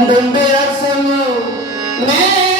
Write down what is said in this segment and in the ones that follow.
donde has.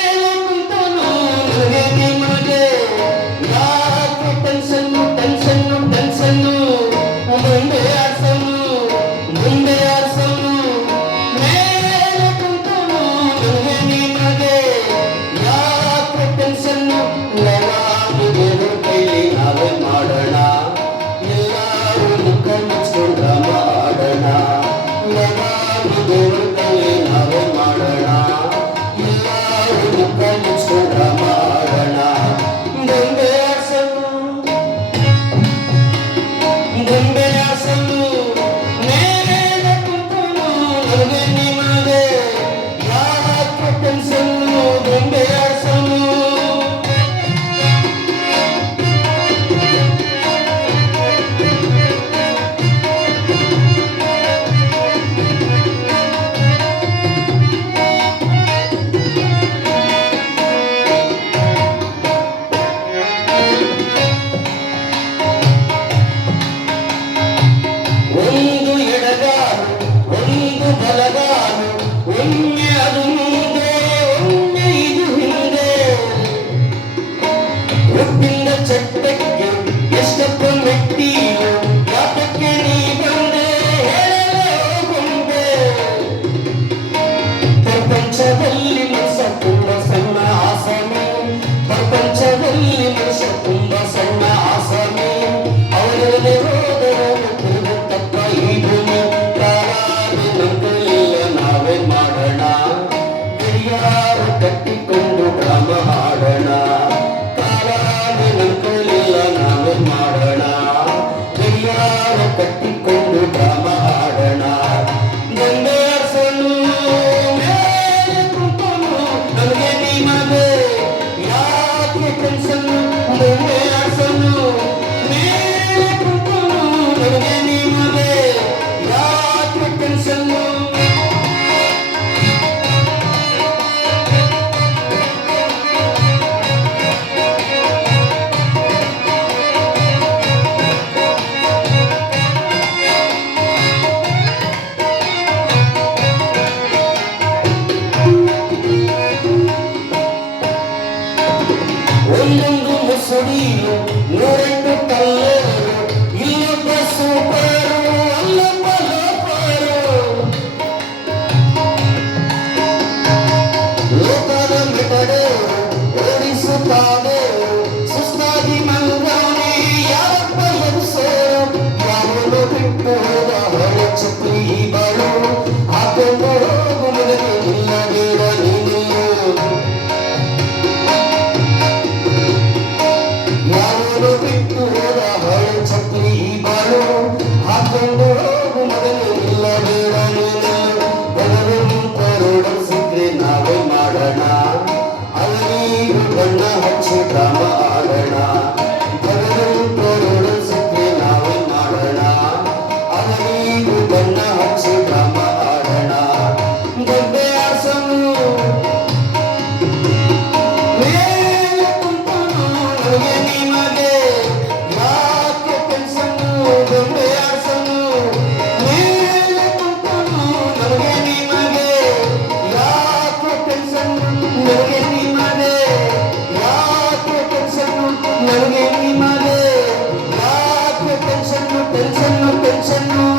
Amém. Marcelinho aprender. cielo,